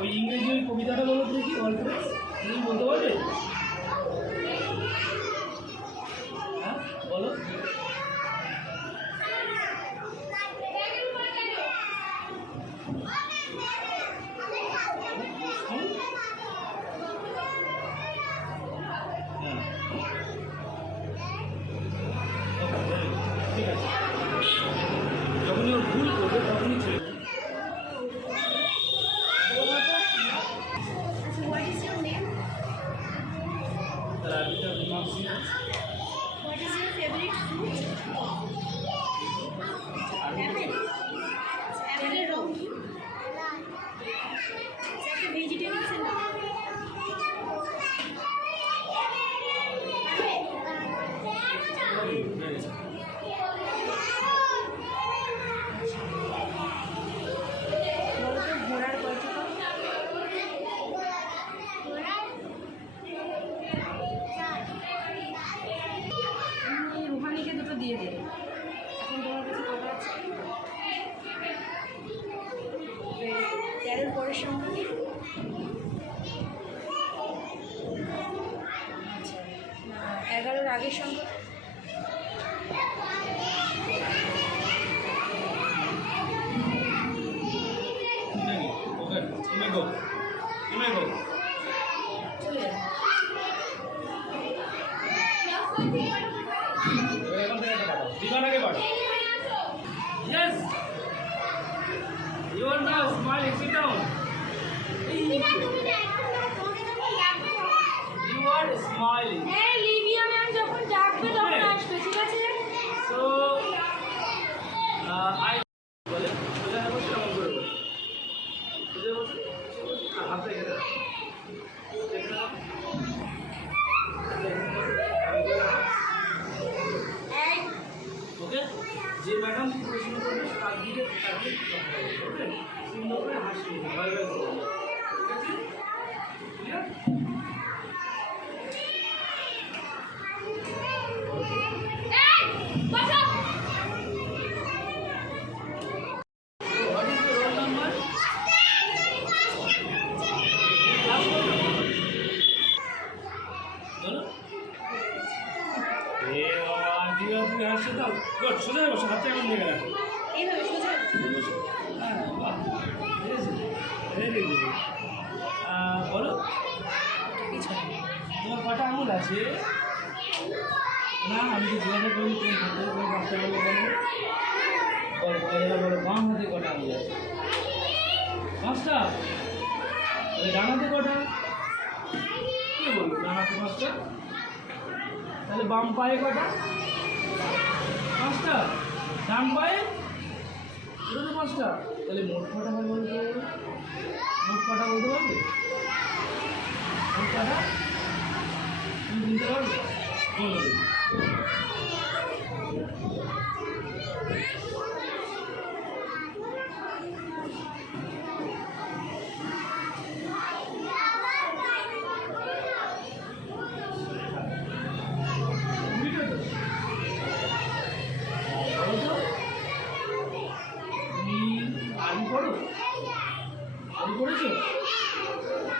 ওই ইংরেজি ওই কবিতাটা বলো দেখি অল্প তুমি বলতে পারবে? হ্যাঁ বলো। ঠিক আছে, যখনই ওর ভুল করবে তখনই ছেড়ে দেবে। What is your favorite fruit? Apple. Apple এর রং কি? একটা ভেজিটেবলস এর নাম। ঘোড়ার কয়টা পা? রুহানিকে দুটো দিয়ে দেবে। এখন তোমার কাছে কটা আছে? 13 পরের সংখ্যা কি? আচ্ছা, 11 আগের সংখ্যা? চলে যাবে। দিবানাকে পাঠো। Yes. You are now smiling. Sit down. You are smiling. হ্যাঁ, লিভিয়া ম্যাম যখন ডাকবে তখন আসবে, ঠিক আছে? So, I বলে সোজা হয়ে বসে এমন করে বসে। সোজা বসে হাতে গেলে ওকে। যে ম্যাডাম প্রশ্ন করবে তার দিকে ওকে সুন্দর করে হাসি ভয় ভয় করবে, ঠিক আছে? Clear? What is your roll number? বলো। তুমি হাসি দাও। গুড, সোজা হয়ে বসো, হাতে এমন লেগে রাখো। এইভাবে সোজা বসো। হ্যাঁ, বাহ, ভেরি গুড। বলো তোমার কটা আঙুল আছে? না, আমি তো জিজ্ঞাসা করি তুমি হাতে তুমি বাচ্চা বলে বলো। বলো বলো বাম হাতে কটা আঙুল আছে? 5টা। তাহলে ডান হাতে কটা? কে বললো ডান হাতে 5টা? তাহলে বাম পায়ে কটা? 5টা। ডান পায়ে? এটা তো 5টা। তাহলে মোট কটা হয় বলতে পারবে? মোট কটা বলতে পারবে? মোট কটা তুমি বলতে পারবে? বলো।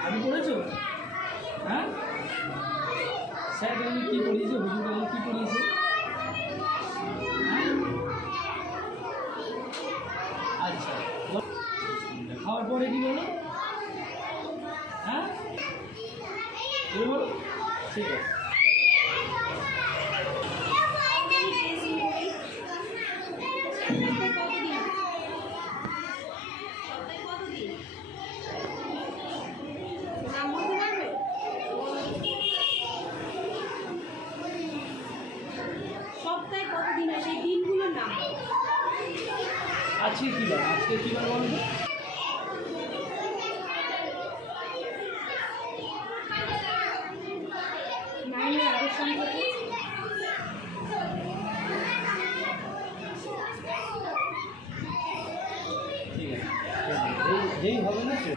আগে পড়েছো? হ্যাঁ স্যার তুমি কী পড়িয়েছে? হুজুর কী পড়িয়েছে? হ্যাঁ আচ্ছা, খাওয়ার পরে কি বলো? হ্যাঁ বলো, ঠিক আছে। আজকে কী বার? আজকে কী বার বলো তো? ঠিক আছে, যেই হবে না সে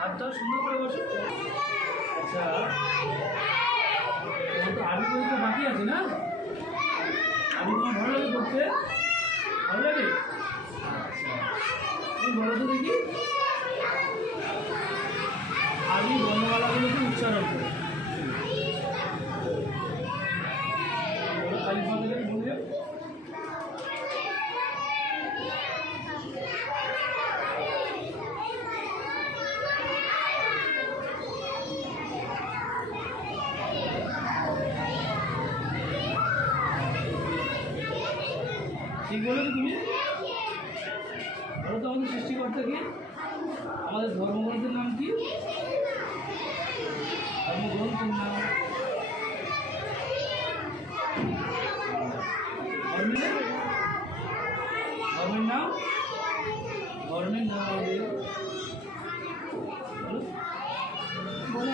হাতটা সুন্দর করে বসো। আচ্ছা, তোমার তো আরবি পরীক্ষা বাকি আছে না? আরবি তোমার ভালো লাগে পড়তে? ভালো লাগে? আচ্ছা, তুমি বলো তো দেখি আরবি বর্ণমালাগুলোকে উচ্চারণ করো। আলিফ বা থেকে বলবে। ঠিক বলো তো তুমি? বলো তো আমাদের সৃষ্টিকর্তা কি? আমাদের ধর্মগ্রন্থের নাম কি? ধর্মগ্রন্থের নাম ধর্মের নাম আমাদের বলো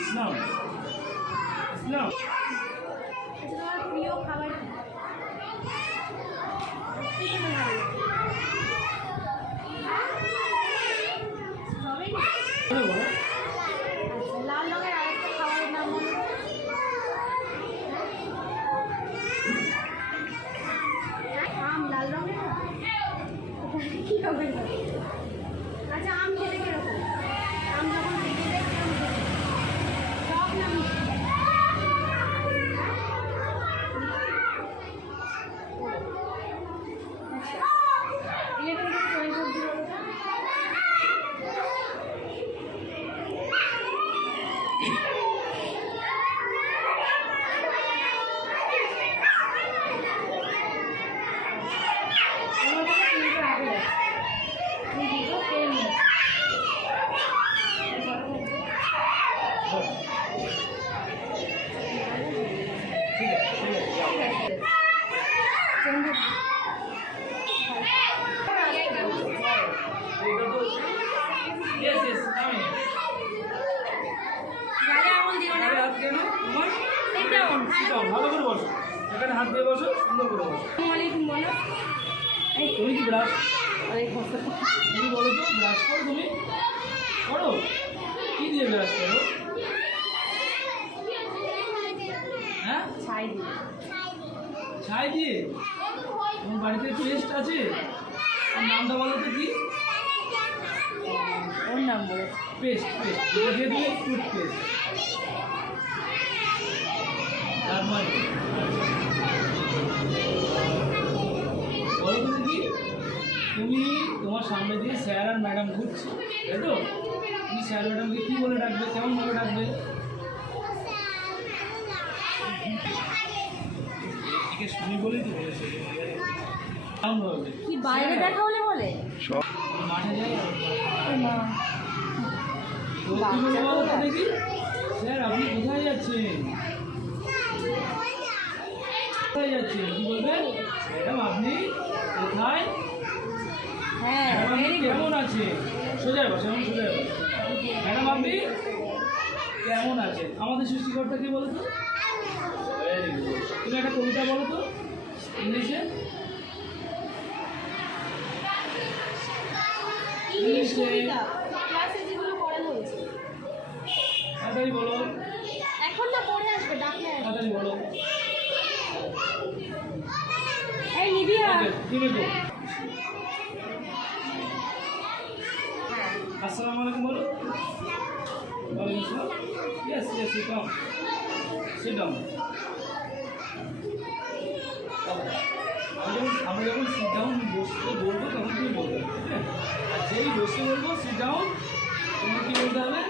ইসলাম। ইসলাম তোমার প্রিয় খাবার কি? বলো বলো। লাল রঙের আরেকটা খাবারের নাম বলো। আম লাল রঙের কি হবে? আচ্ছা, আম খেতে কিরকম? আম যখন পেকে যায় কিরকম খেতে? টক না মিষ্টি? ইলেকট্রিক চয়েস সবজি বলো তো। ঠিক আছে, ঠিক আছে। Yes, yes, coming. আরে হাত কেন তোমার? ভালো করে বসো, এখানে হাত দিয়ে বসো, সুন্দর করে বসো। তুমি কি ব্রাশ তুমি বলো তো ব্রাশ করো? তুমি করো কি দিয়ে ব্রাশ করো? হ্যাঁ, ছাই দিয়ে। তোমার বাড়িতে পেস্ট আছে? ওর নামটা বলো তো কি? ওর নাম বলে পেস্ট যেটা দিয়ে দিলে টুথপেস্ট। তারপরে বলো তো কি, তুমি তোমার সামনে দিয়ে স্যার আর ম্যাডাম ঘুরছে, তাই তো? তুমি স্যার ম্যাডামকে কী বলে ডাকবে? কেমন ভাবে ডাকবে? এদিকে শুনি বলেই তো বলেছে কেমন ভাবে? কি বাইরে দেখা হলে বলে? মাঠে যাই না তো কি বলে বলো তো দেখি? স্যার আপনি কোথায় যাচ্ছেন? কোথায় যাচ্ছেন? কি বলবেন? ম্যাডাম আপনি কোথায়? হ্যাঁ, ম্যাডাম আপনি কেমন আছেন? সোজা বসে, এমন সোজা বসে। ম্যাডাম আপনি কেমন আছেন? আমাদের সৃষ্টিকর্তা কি বলো তো? Very good. তুমি একটা কবিতা বলো তো ইংলিশে। ইংলিশে ক্লাসে যেগুলো পড়ানো হয়েছে তাড়াতাড়ি বলো, এখন না পড়ে আসবে, ডাকলে আসবে। তাড়াতাড়ি বলো। এই নিবিয়া। তুমি তো আসসালামু আলাইকুম বলো। ওয়ালাইকুম আসসালাম। Yes yes, you come, sit down. আমরা যখন সিট ডাউন বসতে বলবো তখন তুমি বলবে, ঠিক আছে? আর যেই বসতে বলবো সিট ডাউন, তোমাকে কি বলতে হবে?